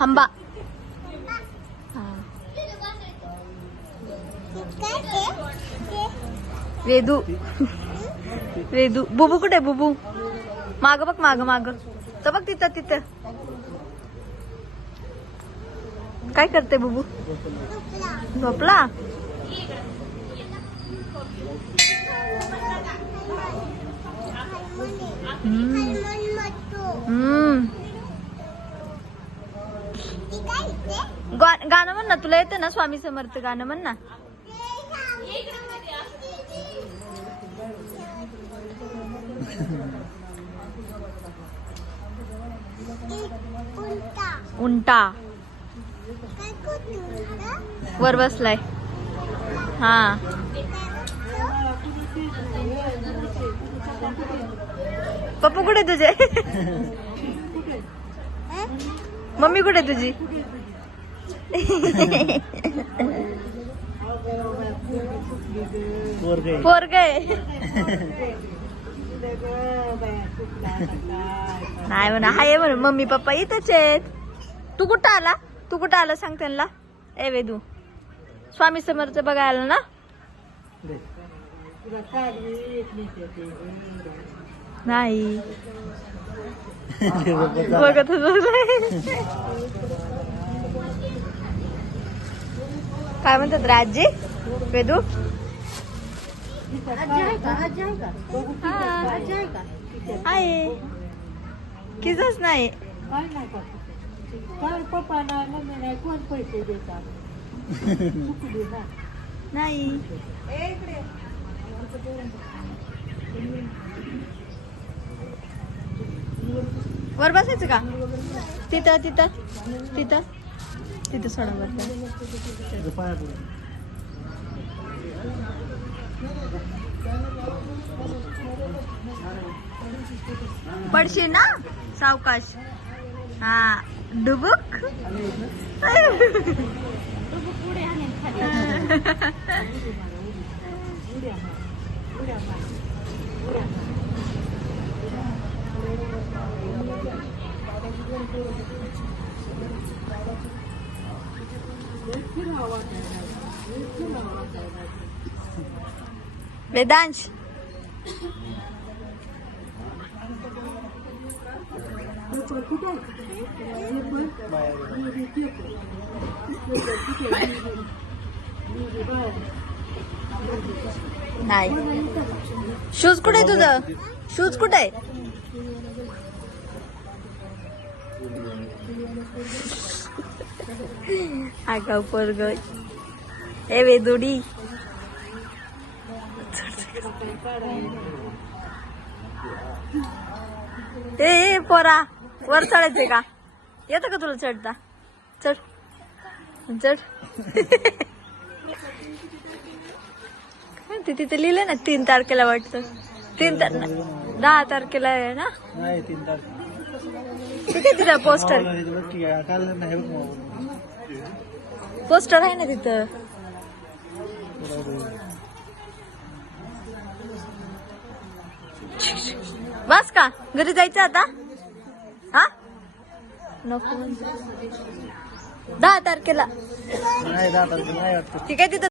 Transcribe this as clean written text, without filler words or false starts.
हंबा. वेदू. वेदू. बुबू कुठे बुबू? माग बघ, माग माग. तर बघ तिथं तिथं. काय करते बुबू? झोपला. गाणं म्हण ना, तुला येतं ना स्वामी समर्थ गाणं म्हण ना. उंटा वर बसलाय. हा. पप्पू कुठे तुझे? मम्मी कुठे तुझी? पोरगे. नाही म्हणा, हाय म्हणून मम्मी पप्पा इथंच आहेत. तू कुठं आला? तू कुठं आला सांग त्यांना. ए वेदू, स्वामी समर्थ बघायला ना. नाही बघत काय म्हणतात राजी? वेदू आहे किसच नाही. पप्पा नाही मम्मी नाही, कोण पैसे देतात? नाही. वर बसायचं का? तिथं तिथं तिथं तिथं सोडा वर. पडशील ना सावकाश. हा डुबुक. वेदांश नाही. शूज कुठे आहे तुझं? शूज कुठे आहे? आगाऊ पोरग. ए वेदुडी. ए पोरा, वर चढायचंय का? येतं का तुला चढता? चढ चढ. तिथे लिहिलंय ना 3 तारखेला वाटतं. 10 तारखेला आहे ना. ठीक आहे तिथं पोस्टर. पोस्टर आहे ना तिथं. बस का घरी जायचं आता? हा नको 10 तारखेला. ठीक आहे तिथं